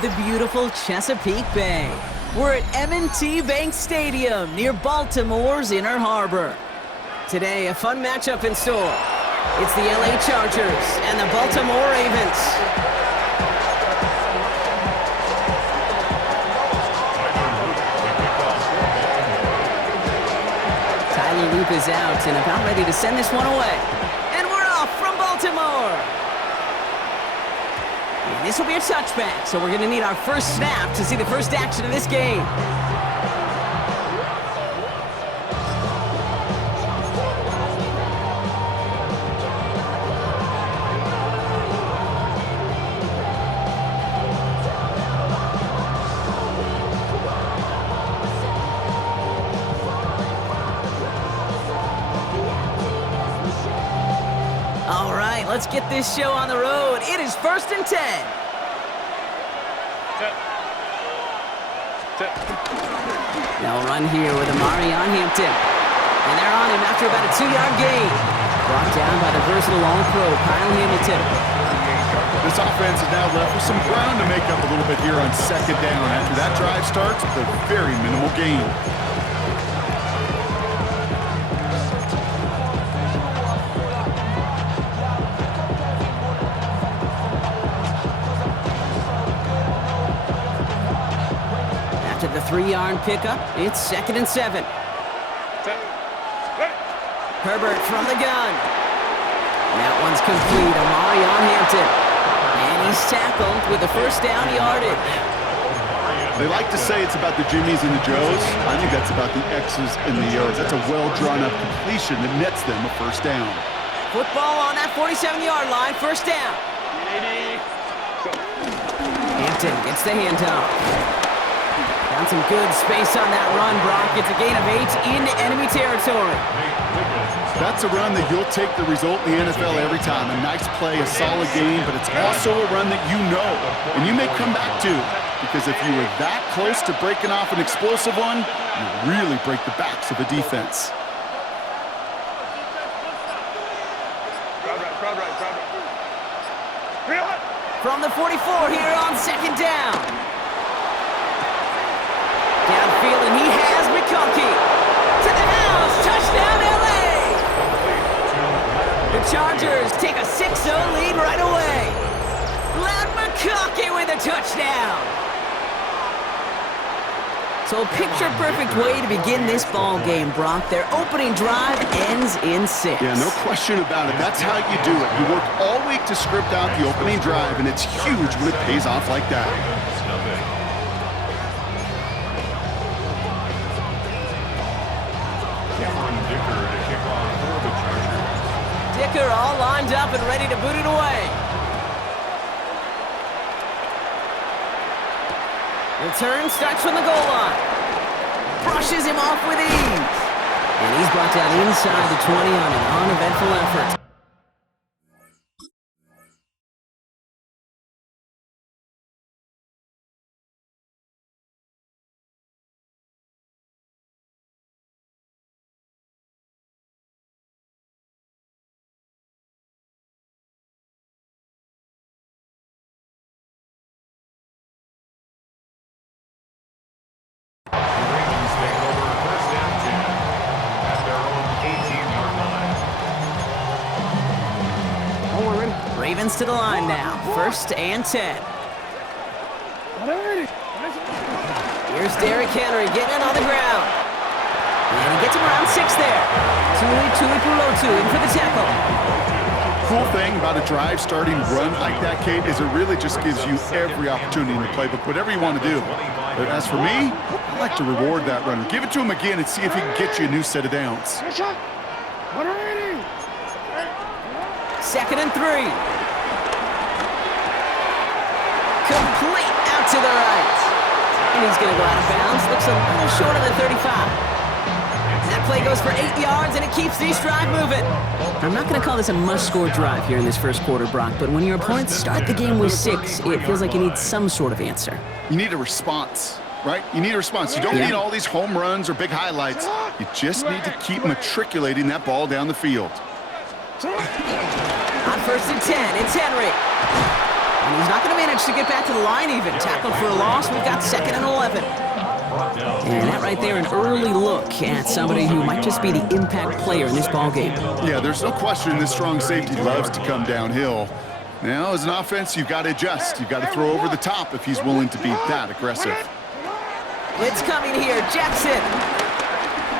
of the beautiful Chesapeake Bay. We're at M&T Bank Stadium near Baltimore's Inner Harbor. Today, a fun matchup in store. It's the LA Chargers and the Baltimore Ravens. Tyler Loop is out and about ready to send this one away. And we're off from Baltimore. And this will be a touchback, so we're going to need our first snap to see the first action of this game. All right, let's get this show on the road. It is 1st and 10. They'll run here with Amari on Hampton. And they're on him after about a 2-yard gain. Brought down by the versatile All-Pro, Kyle Hamilton. This offense is now left with some ground to make up a little bit here on 2nd down. After that drive starts with a very minimal gain. After the 3-yard pickup, it's 2nd and 7. Herbert from the gun. That one's complete. Amari on Hampton. And he's tackled with the first down yardage. They like to say it's about the Jimmies and the Joes. I think that's about the X's and the O's. That's a well-drawn-up completion that nets them a first down. Football on that 47-yard line, first down. Hampton gets the handoff. Found some good space on that run, Brock. It's a gain of 8 into enemy territory. That's a run that you'll take the result in the NFL every time. A nice play, a solid game, but it's also a run that you know, and you may come back to, because if you were that close to breaking off an explosive one, you really break the backs of the defense. From the 44 here on 2nd down. Downfield, and he has McConkey. To the house, touchdown LA! The Chargers take a 6-0 lead right away. Loud McConkey with a touchdown. So a picture-perfect way to begin this ball game, Brock. Their opening drive ends in 6. Yeah, no question about it. That's how you do it. You work all week to script out the opening drive, and it's huge when it pays off like that. Dicker all lined up and ready to boot it away. Return starts from the goal line. Brushes him off with ease. And he's brought down inside the 20 on an uneventful effort. Ravens to the line now. 1st and 10. Here's Derrick Henry getting it on the ground. And he gets him around 6 there. Tuli Pulotu in for the tackle. Cool thing about a drive starting run like that, Kate, is it really just gives you every opportunity in the playbook, whatever you want to do. But as for me, I like to reward that runner. Give it to him again and see if he can get you a new set of downs. 2nd and 3. Complete out to the right. And he's going to go out of bounds. Looks a little short of the 35. That play goes for 8 yards, and it keeps this drive moving. I'm not going to call this a must-score drive here in this first quarter, Brock, but when your opponents start the game with 6, it feels like you need some sort of answer. You need a response, right? You need a response. You don't need all these home runs or big highlights. You just need to keep matriculating that ball down the field. On 1st and 10, it's Henry. And he's not going to manage to get back to the line even. Tackled for a loss. We've got 2nd and 11. And that right there, an early look at somebody who might just be the impact player in this ballgame. Yeah, there's no question this strong safety loves to come downhill. Now, as an offense, you've got to adjust. You've got to throw over the top if he's willing to be that aggressive. Blitz coming here. Jackson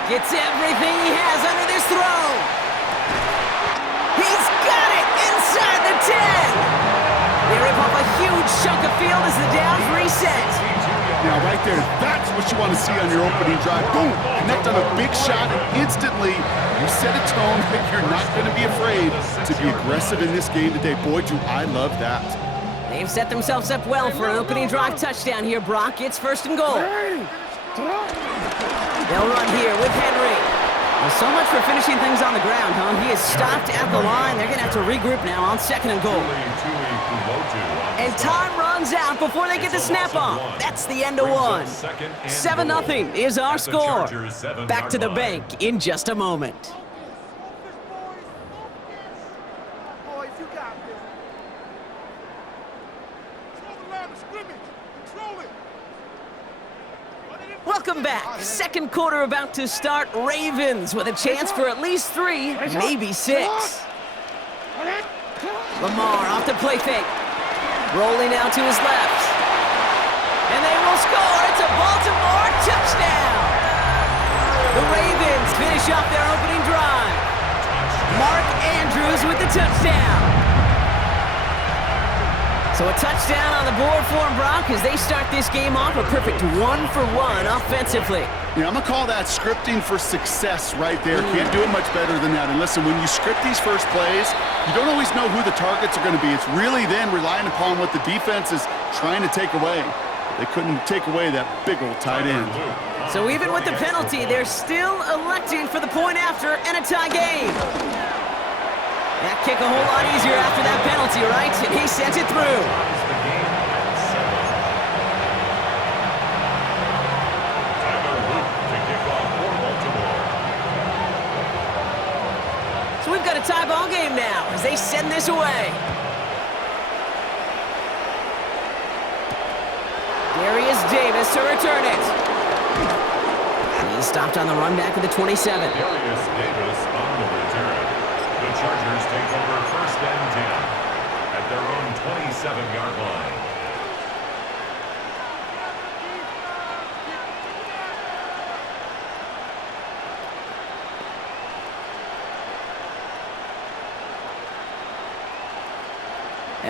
gets everything he has under this throw. He's got it inside the 10. They rip off a huge chunk of field as the downs reset. Now, right there, that's what you want to see on your opening drive. Boom! Connect on a big shot, and instantly you set a tone that you're not going to be afraid to be aggressive in this game today. Boy, do I love that. They've set themselves up well for an opening drive touchdown here, Brock. It's 1st and goal. They'll run here with Henry. Well, so much for finishing things on the ground, huh? He is stopped at the line. They're going to have to regroup now on 2nd and goal. And time runs out before they get the snap off. That's the end of one. 7-0 is our score. Back to the bank in just a moment. Welcome back. 2nd quarter about to start. Ravens with a chance for at least 3, maybe 6. Lamar off the play fake. Rolling out to his left. And they will score. It's a Baltimore touchdown. The Ravens finish off their opening drive. Mark Andrews with the touchdown. So a touchdown on the board for him, Brock, as they start this game off a perfect 1-for-1 offensively. Yeah, I'm going to call that scripting for success right there. Can't do it much better than that. And listen, when you script these first plays, you don't always know who the targets are going to be. It's really then relying upon what the defense is trying to take away. They couldn't take away that big old tight end. So even with the penalty, they're still electing for the point after and a tie game. That kick a whole lot easier after that penalty, right? And he sends it through. So we've got a tie ball game now as they send this away. Darius Davis to return it. He's stopped on the run back of the 27. Darius Davis on the return. The Chargers take over 1st and 10 at their own 27-yard line.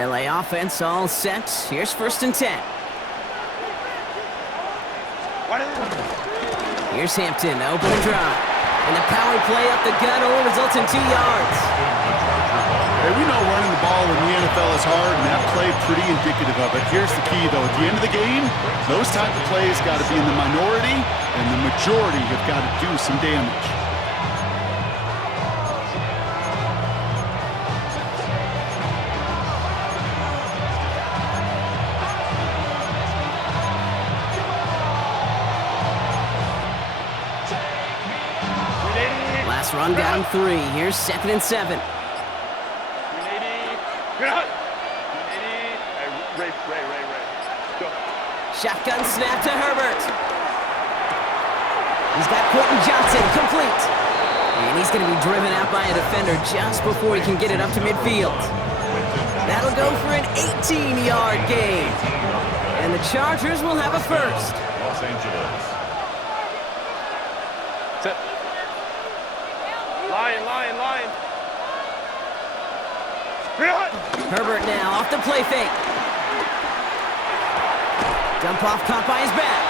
LA offense all set. Here's 1st and 10. Here's Hampton, open and drive. And the power play up the gut only results in 2 yards. Hey, we know running the ball in the NFL is hard, and that play pretty indicative of it. Here's the key, though. At the end of the game, those type of plays got to be in the minority, and the majority have got to do some damage. Last run got him 3. Here's 2nd and 7. Shotgun snap to Herbert. He's got Quentin Johnson complete. And he's going to be driven out by a defender just before he can get it up to midfield. That'll go for an 18-yard gain. And the Chargers will have a first. Los Angeles. Line. Herbert now off the play fake. Dump off caught by his back.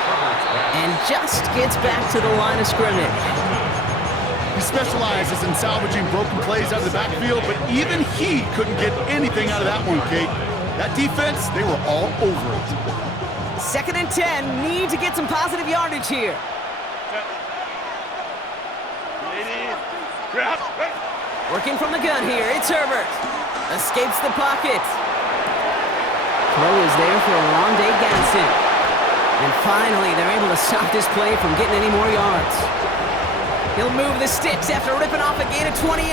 And just gets back to the line of scrimmage. He specializes in salvaging broken plays out of the backfield, but even he couldn't get anything out of that one, Kate. That defense, they were all over it. 2nd and 10, need to get some positive yardage here. Working from the gun here, it's Herbert. Escapes the pocket. Throw is there for a long day Gadsden. And finally, they're able to stop this play from getting any more yards. He'll move the sticks after ripping off a gain of 28.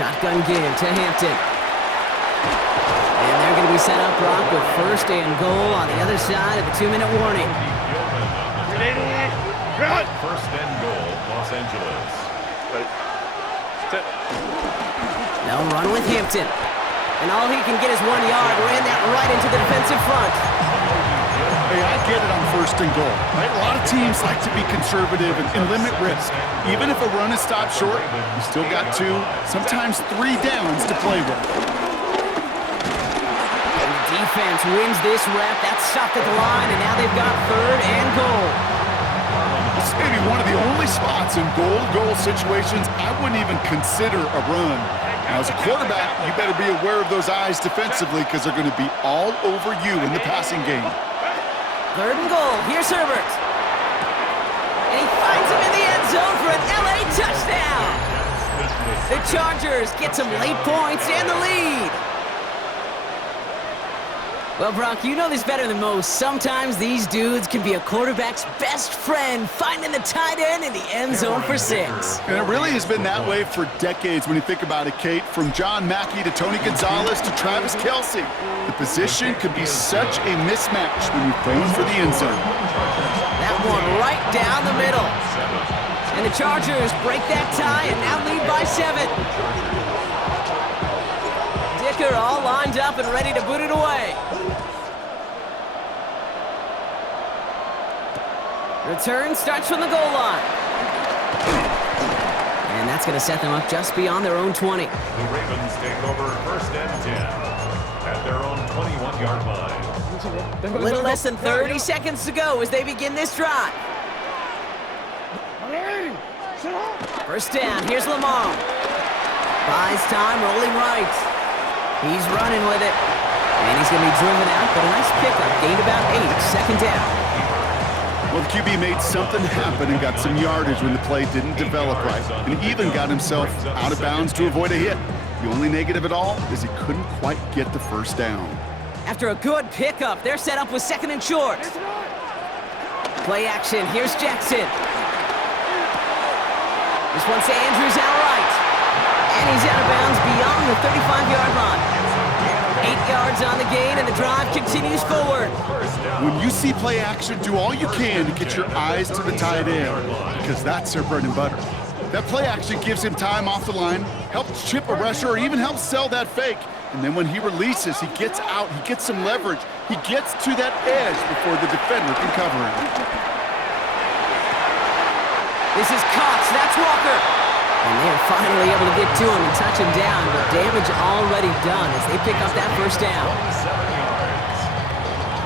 Shotgun give to Hampton. And they're going to be set up, Brock, with first and goal on the other side of the 2-minute warning. First and goal, Los Angeles. They'll run with Hampton. And all he can get is 1 yard. Ran that right into the defensive front. Hey, I get it on first and goal. Right? A lot of teams like to be conservative and limit risk. Even if a run is stopped short, you still got 2, sometimes 3 downs to play with. And the defense wins this rep. That's stopped at the line, and now they've got third and goal. This may be one of the only spots in goal-to-goal situations I wouldn't even consider a run. Now, as a quarterback, you better be aware of those eyes defensively because they're going to be all over you in the passing game. Third and goal. Here's Herbert. And he finds him in the end zone for an LA touchdown. The Chargers get some late points and the lead. Well, Brock, you know this better than most. Sometimes these dudes can be a quarterback's best friend, finding the tight end in the end zone for 6. And it really has been that way for decades when you think about it, Kate. From John Mackey to Tony Gonzalez to Travis Kelce. The position could be such a mismatch when you're throwing for the end zone. That one right down the middle. And the Chargers break that tie and now lead by 7. Dicker all lined up and ready to boot it away. Return starts from the goal line. And that's going to set them up just beyond their own 20. The Ravens take over first and 10 at their own 21-yard line. A little less than 30 seconds to go as they begin this drive. First down, here's Lamar. Buys time, rolling right. He's running with it. And he's going to be driven out, but a nice pickup. Gained about 8, second down. Well, the QB made something happen and got some yardage when the play didn't develop right, and even got himself out of bounds to avoid a hit. The only negative at all is he couldn't quite get the first down. After a good pickup, they're set up with second and short. Play action, here's Jackson. This one's to Andrews out right. And he's out of bounds beyond the 35-yard line. 8 yards on the gain, and the drive continues forward. When you see play action, do all you can to get your eyes to the tight end, because that's their bread and butter. That play action gives him time off the line, helps chip a rusher, or even helps sell that fake. And then when he releases, he gets out, he gets some leverage. He gets to that edge before the defender can cover him. This is Cox, that's Walker. And they're finally able to get to him and touch him down, but damage already done as they pick up that first down. 27 yards.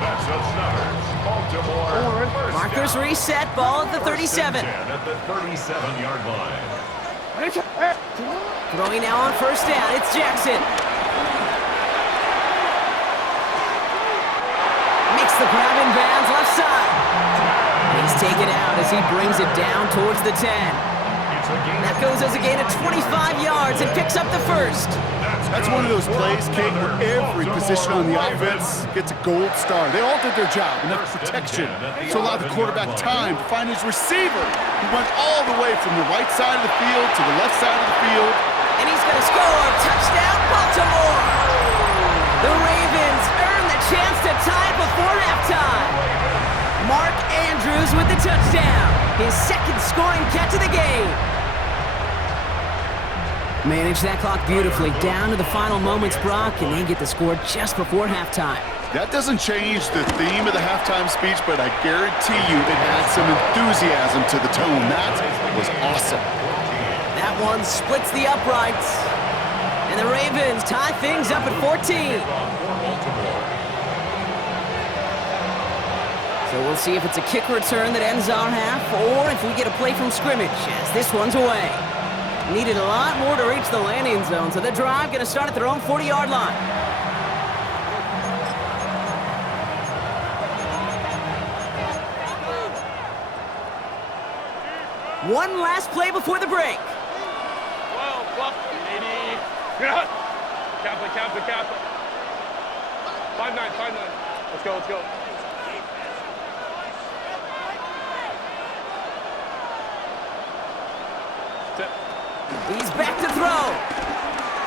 That's a start. Baltimore. Markers reset, ball at the 37. At the 37-yard line. Throwing now on first down, it's Jackson. Makes the grab in bounds, left side. And he's taken out as he brings it down towards the 10. That goes as a gain of 25 yards and picks up the first. That's one of those plays, Kate, where every position on the offense gets a gold star. They all did their job, enough protection to allow the quarterback time to find his receiver, who went all the way from the right side of the field to the left side of the field. And he's going to score. Touchdown, Baltimore! The Ravens earn the chance to tie it before halftime. Mark Andrews with the touchdown. His second scoring catch of the game. Manage that clock beautifully down to the final moments, Brock, and they get the score just before halftime. That doesn't change the theme of the halftime speech, but I guarantee you it adds some enthusiasm to the tone. That was awesome. That one splits the uprights. And the Ravens tie things up at 14. So we'll see if it's a kick return that ends our half, or if we get a play from scrimmage, as this one's away. Needed a lot more to reach the landing zone, so the drive going to start at their own 40-yard line. One last play before the break. 12, 80. Cap it. 5-9. Let's go. Tip. He's back to throw.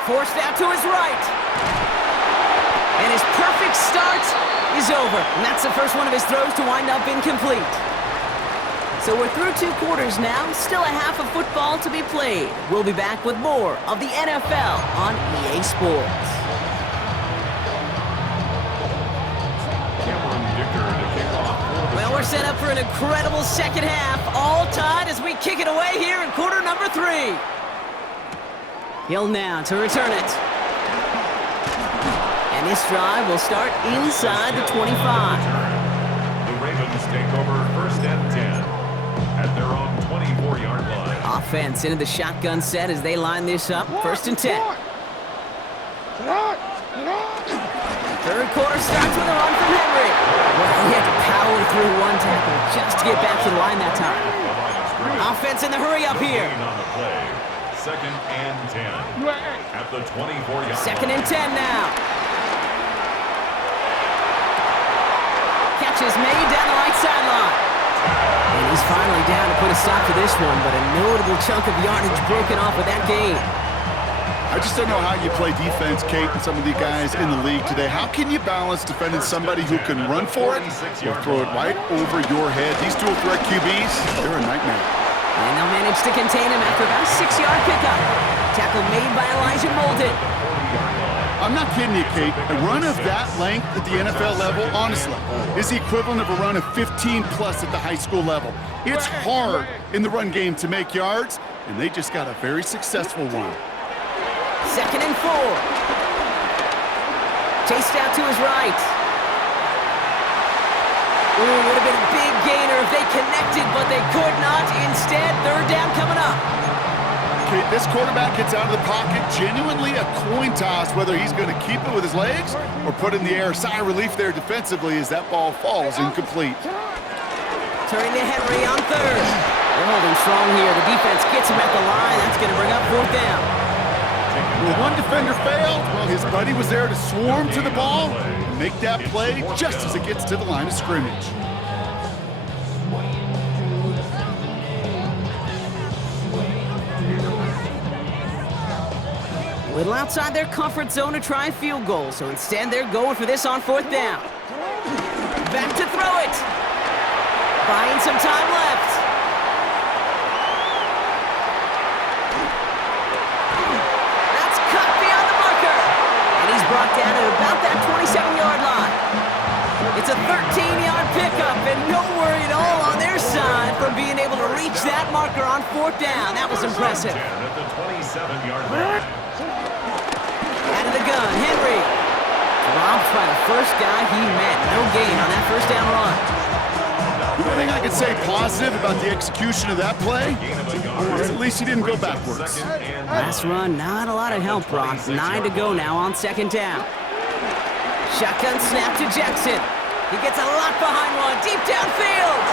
Forced out to his right. And his perfect start is over. And that's the first one of his throws to wind up incomplete. So we're through 2 quarters now. Still a half of football to be played. We'll be back with more of the NFL on EA Sports. Well, we're set up for an incredible second half. All tied as we kick it away here in quarter number 3. Hill now to return it. And this drive will start inside the 25. The Ravens take over first and 10 at their own 24-yard line. Offense into the shotgun set as they line this up. First and 10. Third quarter starts with a run from Henry. Well, he had to power through one tackle just to get back to the line that time. Offense in the hurry up here. On the play. Second and 10 at the 24-yard line. Second and 10 now. Catch is made down the right sideline. And he's finally down to put a stop to this one, but a notable chunk of yardage broken off with that gain. I just don't know how you play defense, Kate, and some of the guys in the league today. How can you balance defending somebody who can run for it or throw it right over your head? These dual threat QBs, they're a nightmare. And they'll manage to contain him after about a 6-yard pickup. Tackle made by Elijah Molden. I'm not kidding you, Kate. A run of that length at the NFL level, honestly, is the equivalent of a run of 15-plus at the high school level. It's hard in the run game to make yards, and they just got a very successful one. Second and 4. Chased out to his right. Ooh, would have been a big gainer if they connected, but they could not. Instead, third down coming up. Okay, this quarterback gets out of the pocket, genuinely a coin toss whether he's going to keep it with his legs or put it in the air. Sigh of relief there defensively as that ball falls incomplete. Turning to Henry on third. They're holding strong here. The defense gets him at the line. That's going to bring up fourth down. Well, one defender failed. Well, his buddy was there to swarm to the ball and make that play just as it gets to the line of scrimmage. Little outside their comfort zone to try a field goal, so instead they're going for this on fourth down. Back to throw it. Buying some time left. That's cut beyond the marker. And he's brought down at about that 27-yard line. It's a 13-yard pickup, and no worry at all on their side from being able to reach that marker on fourth down. That was impressive. At the 27-yard line. Out of the gun, Henry. Dropped by the first guy he met. No gain on that first down run. The only thing I could say positive about the execution of that play is at least he didn't go backwards. Last run, not a lot of help, Brock. 9 to go now on second down. Shotgun snap to Jackson. He gets a lot behind one, deep downfield.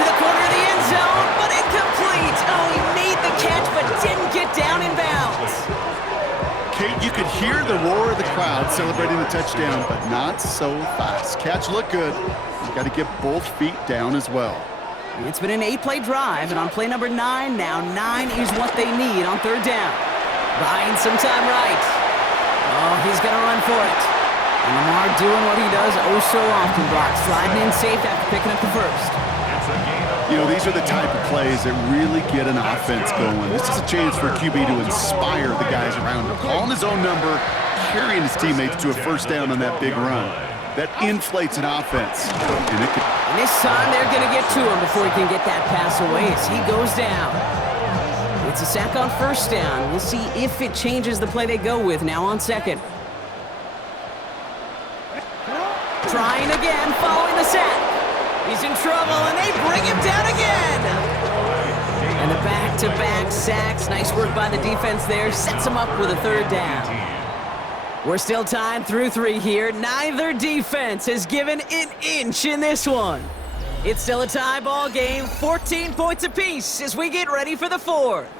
To the corner of the end zone, but incomplete. Oh, he made the catch, but didn't get down in bounds. Kate, you could hear the roar of the crowd celebrating the touchdown, but not so fast. Catch looked good. You got to get both feet down as well. It's been an 8-play drive, and on play number 9 now, 9 is what they need on third down. Buying some time right. Oh, he's going to run for it. And Lamar doing what he does oh so often, Brock. Sliding in safe after picking up the first. You know, these are the type of plays that really get an offense going. This is a chance for QB to inspire the guys around him. Calling his own number, carrying his teammates to a first down on that big run. That inflates an offense. And this time they're going to get to him before he can get that pass away as he goes down. It's a sack on first down. We'll see if it changes the play they go with now on second. Trying again, following the sack. He's in trouble, and they bring him down again. And the back-to-back sacks. Nice work by the defense there. Sets him up with a third down. We're still tied through 3 here. Neither defense has given an inch in this one. It's still a tie ball game. 14 points apiece as we get ready for the fourth.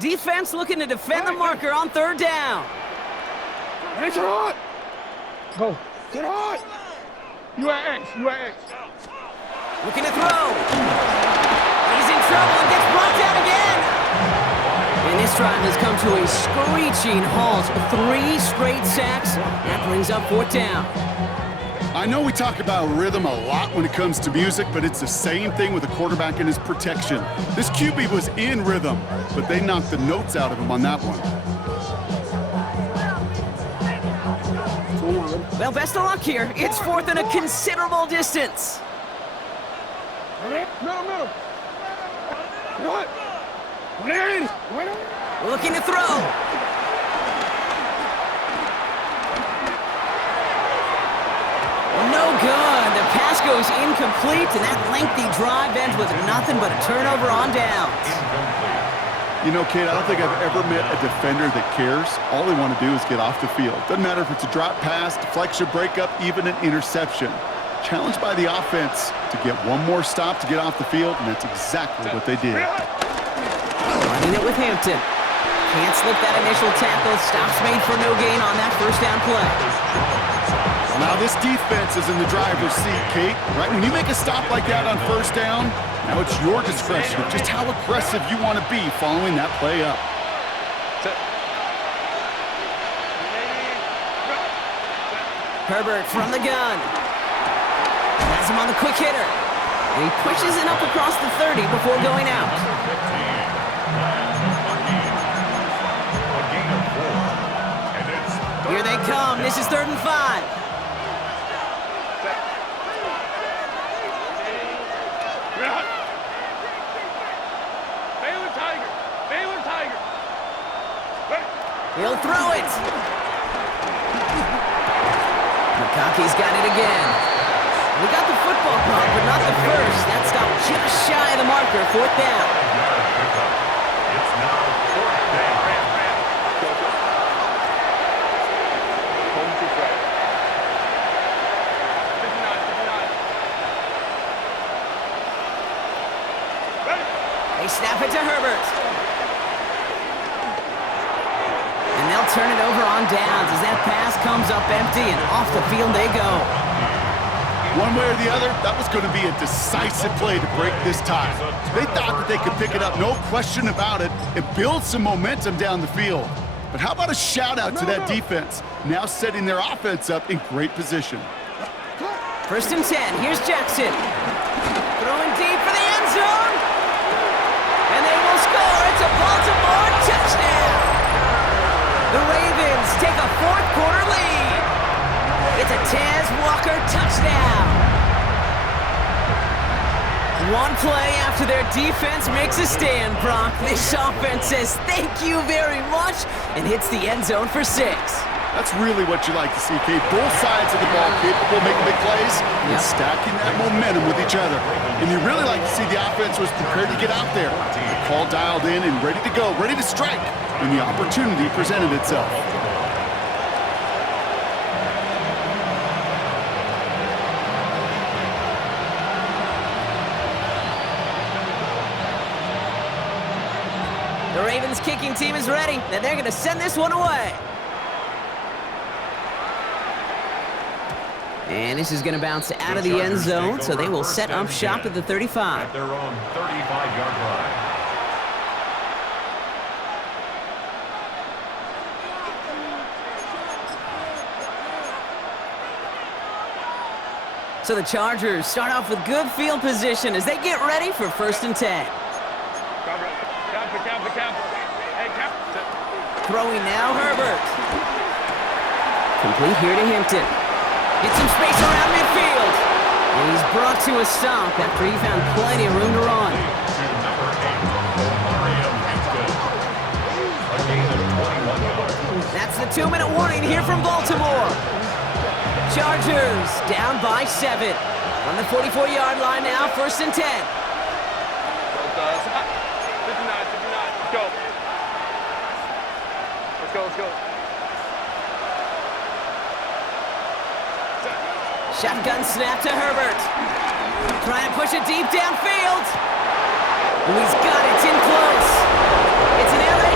Defense looking to defend the marker on 3rd down. Get hot. Go. Get hot. You at X. You at X. Looking to throw. He's in trouble and gets brought down again. And this drive has come to a screeching halt. 3 straight sacks. That brings up 4th down. I know we talk about rhythm a lot when it comes to music, but it's the same thing with a quarterback and his protection. This QB was in rhythm, but they knocked the notes out of him on that one. Well, best of luck here. It's 4th and a considerable distance. Middle. What? Looking to throw. No good. The pass goes incomplete, and that lengthy drive ends with nothing but a turnover on downs. You know, Kate, I don't think I've ever met a defender that cares. All they want to do is get off the field. Doesn't matter if it's a drop pass, deflection, breakup, even an interception. Challenged by the offense to get one more stop to get off the field, and that's exactly what they did. Running it with Hampton. Can't slip that initial tackle. Stops made for no gain on that 1st down play. Now this defense is in the driver's seat, Kate. Right when you make a stop like that on 1st down, now it's your discretion of just how aggressive you want to be following that play up. Herbert from the gun. Has him on the quick hitter. And he pushes it up across the 30 before going out. Here they come. This is 3rd and 5. He'll throw it. McConkey's got it again. We got the football clock, but not the first. That stopped just shy of the marker. 4th down. It's now 4th down. Home to Fred. 59. They snap it to Herbert. And they'll turn it over on downs as that pass comes up empty and off the field they go. One way or the other, that was going to be a decisive play to break this tie. They thought that they could pick it up, no question about it, and build some momentum down the field. But how about a shout-out to that defense, now setting their offense up in great position. 1st and 10. Here's Jackson. Throwing deep for the end zone. And they will score. It's a Baltimore touchdown. The Ravens take a 4th quarter lead. It's a Taz Walker touchdown. One play after their defense makes a stand, Brock. This offense says thank you very much and hits the end zone for 6. That's really what you like to see, Kate. Both sides of the ball capable of making big plays and stacking that momentum with each other. And you really like to see the offense was prepared to get out there. The call dialed in and ready to go, ready to strike when the opportunity presented itself. The Ravens kicking team is ready, and they're going to send this one away. And this is going to bounce out of the end zone, so they will set up shop at the 35. At their own 35-yard line. So the Chargers start off with good field position as they get ready for 1st and 10. Throwing now, Herbert. Complete here to Hampton. Gets some space around midfield. And he's brought to a stop after he found plenty of room to run. That's the 2-minute warning here from Baltimore. Chargers down by 7. On the 44-yard line now, 1st and 10. 59, 59. Let's go. Shotgun snap to Herbert. Trying to push it deep downfield. Oh, he's got it. It's in close. It's an LA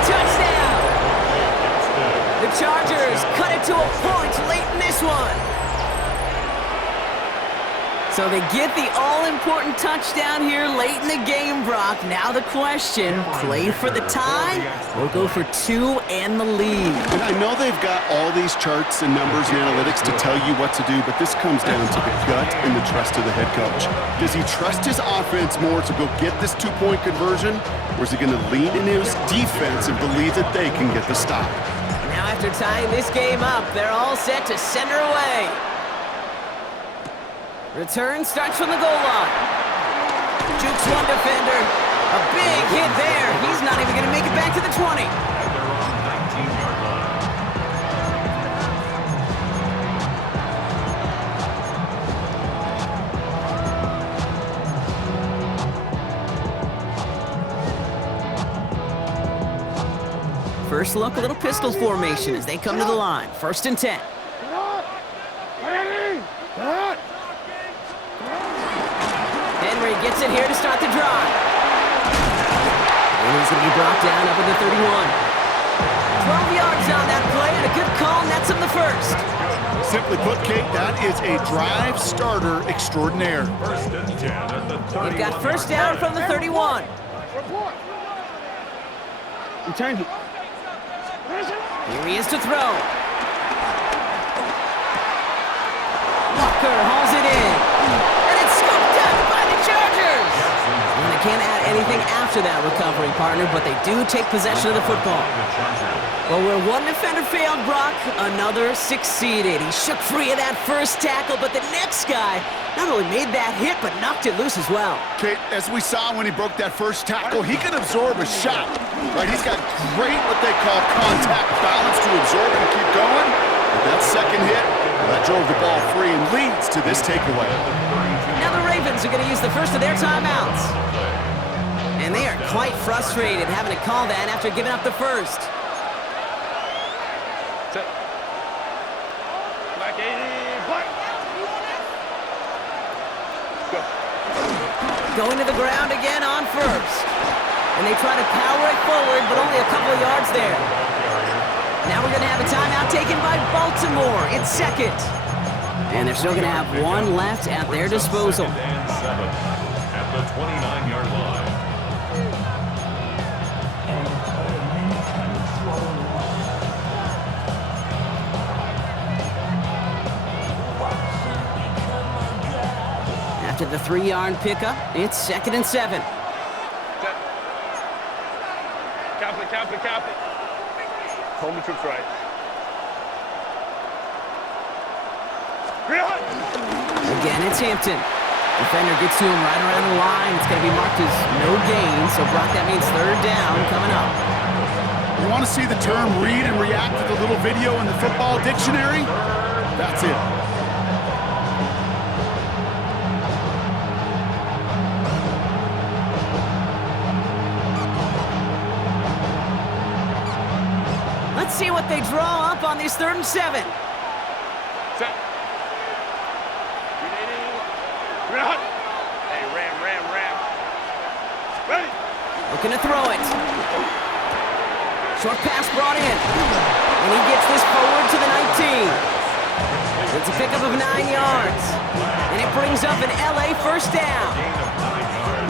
So they get the all-important touchdown here late in the game, Brock. Now the question, play for the tie or go for 2 and the lead? And I know they've got all these charts and numbers and analytics to tell you what to do, but this comes down to the gut and the trust of the head coach. Does he trust his offense more to go get this 2-point conversion, or is he going to lean into his defense and believe that they can get the stop? Now after tying this game up, they're all set to send her away. Return starts from the goal line. Jukes one defender. A big hit there. He's not even going to make it back to the 20. At their own 19-yard line. First look, a little pistol formation as they come to the line. 1st and 10. Henry gets it here to start the drive. And he's going to be brought down up at the 31. 12 yards on that play and a good call nets him the first. Simply put, Kate, that is a drive starter extraordinaire. 1st and 10 at the 31. They've got first down from the 31. You turned it. Here he is to throw. Walker hauls it in. And it's scooped up by the Chargers. And they can't add anything after that recovery, partner, but they do take possession of the football. Well, where one defender failed, Brock, another succeeded. He shook free of that first tackle, but the next guy not only made that hit, but knocked it loose as well. Kate, as we saw when he broke that first tackle, he can absorb a shot. Right? He's got great what they call contact balance to absorb it and keep going. But that second hit, well, that drove the ball free and leads to this takeaway. Now the Ravens are going to use the first of their timeouts. And they are quite frustrated having to call that after giving up the first. Black 80, black. Go. Going to the ground again on first. And they try to power it forward, but only a couple of yards there. Now we're going to have a timeout taken by Baltimore. It's 2nd. And they're still going to have one left at their disposal. 2nd and 7 at the 29-yard line. After the 3-yard pickup, it's 2nd and 7. Cap it. Hold me troops right. Again, it's Hampton. Defender gets to him right around the line. It's going to be marked as no gain, so Brock, that means 3rd down coming up. You want to see the term read and react to the little video in the football dictionary? That's it. Let's see what they draw up on these 3rd and 7. Set. Hey, ram. Ready. Looking to throw it. Short pass brought in. And he gets this forward to the 19. It's a pickup of 9 yards. And it brings up an LA first down.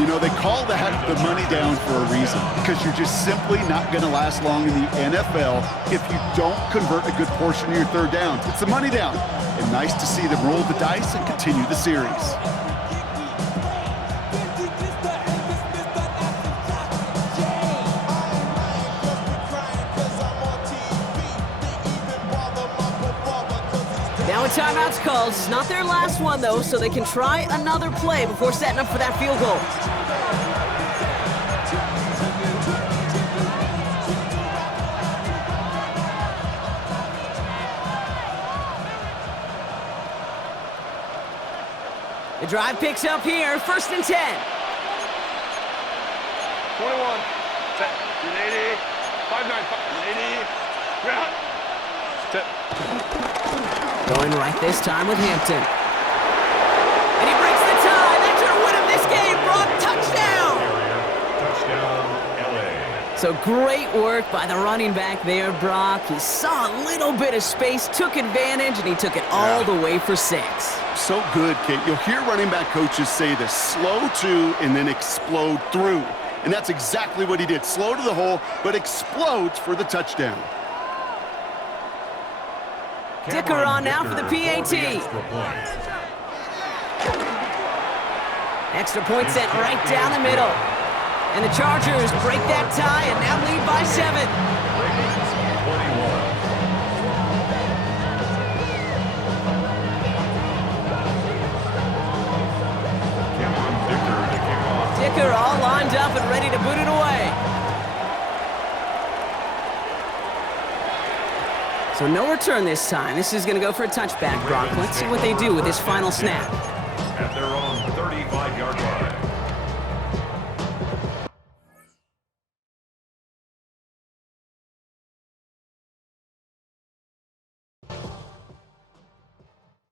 You know, they call that the money down for a reason, because you're just simply not going to last long in the NFL if you don't convert a good portion of your 3rd downs. It's the money down. And nice to see them roll the dice and continue the series. Now a timeout's called. It's not their last one, though, so they can try another play before setting up for that field goal. The drive picks up here, 1st and 10. 21. Set. 80. 5-9. 80. Ground. Set. Going right this time with Hampton. And he breaks the tie. That's going to win him this game. Brock, touchdown. Touchdown, LA. So great work by the running back there, Brock. He saw a little bit of space, took advantage, and he took it all the way for 6. So good, Kate. You'll hear running back coaches say this: slow to and then explode through. And that's exactly what he did. Slow to the hole, but explodes for the touchdown. Dicker on now for the PAT. Extra point sent right down the middle. And the Chargers break that tie and now lead by 7. Dicker all lined up and ready to boot it away. So no return this time. This is going to go for a touchback, Brock. Let's see what they do with this final snap. At their own 35-yard line.